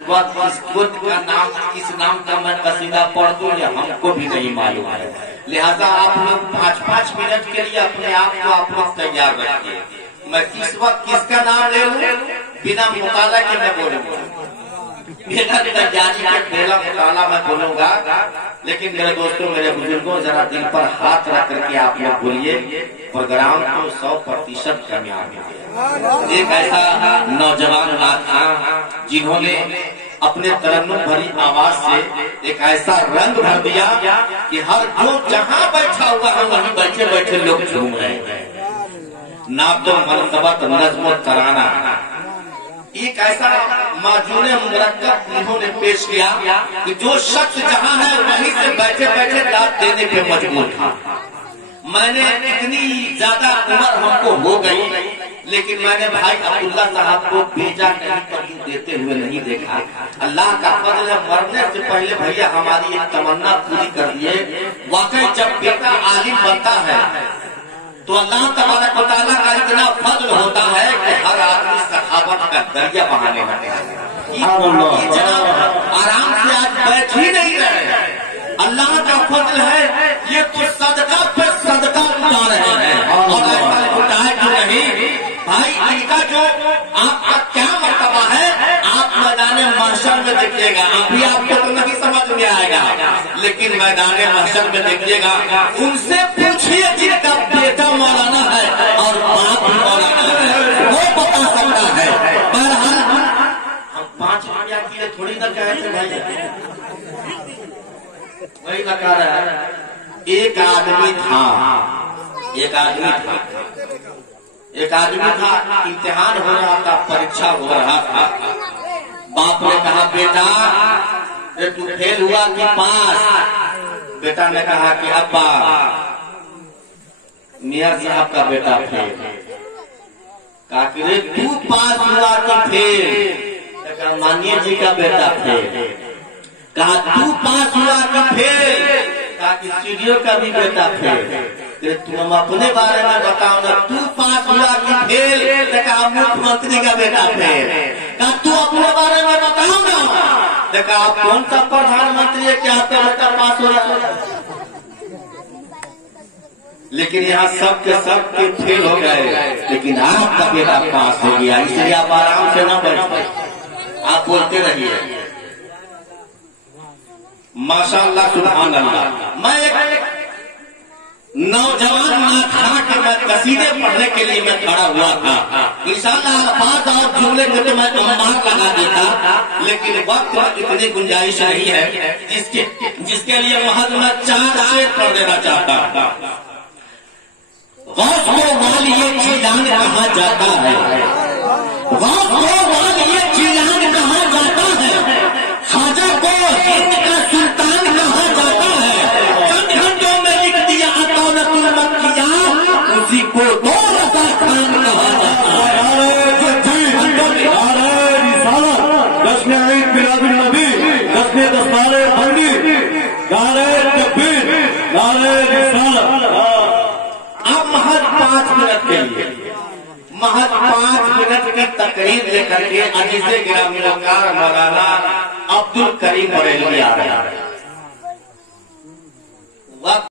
किस नाम का मैं कसीदा पढ़ दूं या हमको भी नहीं मालूम है। लिहाजा आप लोग 5-5 मिनट के लिए अपने आप को आप लोग तैयार रखिए। मैं किस वक्त किसका नाम ले लूं बिना मुताला के मैं बोलूंगा, बिना तैयारी के पहला मुताला मैं बोलूंगा। लेकिन मेरे दोस्तों, मेरे बुजुर्गों, जरा दिल पर हाथ रख करके आप लोग बोलिए, प्रोग्राम को 100% कामयाब है। एक ऐसा नौजवान था जिन्होंने अपने तरन्नुम भरी आवाज से एक ऐसा रंग भर दिया कि हर जो जहां बैठा हुआ है वहीं बैठे बैठे लोग झूम रहे हैं। नाम तो मरतबत नज़्म तराना, एक ऐसा माजून मुरक्कब उन्होंने पेश किया कि जो शख्स जहां है वहीं से बैठे बैठे दाद देने पे मजबूर था। मैंने इतनी ज्यादा उम्र हमको हो गई, लेकिन मैंने भाई अब्दुल्ला साहब को बेजा कहीं पर देते हुए नहीं देखा। अल्लाह का फजल है, मरने से पहले भैया हमारी एक तमन्ना पूरी कर दिए। वाकई जब बेटा आलिम बनता है तो अल्लाह तबारक व तआला का इतना फजल होता है कि हर आदमी सखावत का दरिया बहाने लगता है। आराम से आज बैठ ही नहीं रहे, अल्लाह का फजल है। ये तो सदका पे सदका उठा रहे हैं और ऐसा उठाए क्यों नहीं भाई। इनका जो आपका क्या मर्तबा है आप मैदान महशर में देखिएगा। अभी आपको तो नहीं समझ में आएगा, लेकिन मैदान महशर में देखिएगा। उनसे पूछिए जिनका बेटा मौलाना है और बाप मौलाना है, वो बता सकता है। बहरहाल हम 5 रुपया के लिए थोड़ी ना कहे थे भाई, वही ना कह रहा है। एक आदमी था, इम्तिहान हो रहा था, परीक्षा हो रहा था। बाप ने कहा बेटा तू फेल हुआ कि पास? बेटा ने कहा कि अब्बा मियां साहब का बेटा फेल। कहा कि रे तू पास हुआ कि फेल? कहा मानिए जी का बेटा फेल। कहा तू पास हुआ कि फेल? कहा कि सीडीओ का भी बेटा फेल। तुम अपने बारे में बताओ ना, तू पास हुआ कि फेल? कहा मुख्यमंत्री का बेटा फेल। कहा तू अपने बारे में बताओ ना। देखा आप कौन सा प्रधानमंत्री है क्या आपका बेटा पास हो रहा है? लेकिन यहाँ सबके फेल हो गए, लेकिन आपका बेटा पास हो गया। इसलिए आप आराम से ना बैठे, आप बोलते रहिए माशाअल्लाह सुभान अल्लाह। मैं एक नौजवान ना था कि मैं कसीदे पढ़ने के लिए मैं खड़ा हुआ था। इंशाअल्लाह अल्फाज और जुमले को तो मैं अम्मार लगा देता, लेकिन वक्त में इतनी गुंजाइश नहीं है जिसके लिए महज मैं 4 शेर पढ़ देना चाहता। गौस को वाली ये जिलान कहा जाता है, गौस को वाली ये जिलान कहा जाता है, ख्वाजा को हिंद का सुल्तान कहा जाता है। चंद घंटों में लिख दिया अतौलतुल मक्किया, उसी को 2000 खान कहा जाता है। जश्न ईद मिलादुन नबी, जश्न दस्तारे बंदी, नारे तकबीर, नारे रिसालत। अब महज 5 मिनट के लिए, महज 5 मिनट की तकरीर लेकर के अजीज़े गिरामी वक़ार मौलाना अब्दुल करीम बरेलवी आ रहे हैं।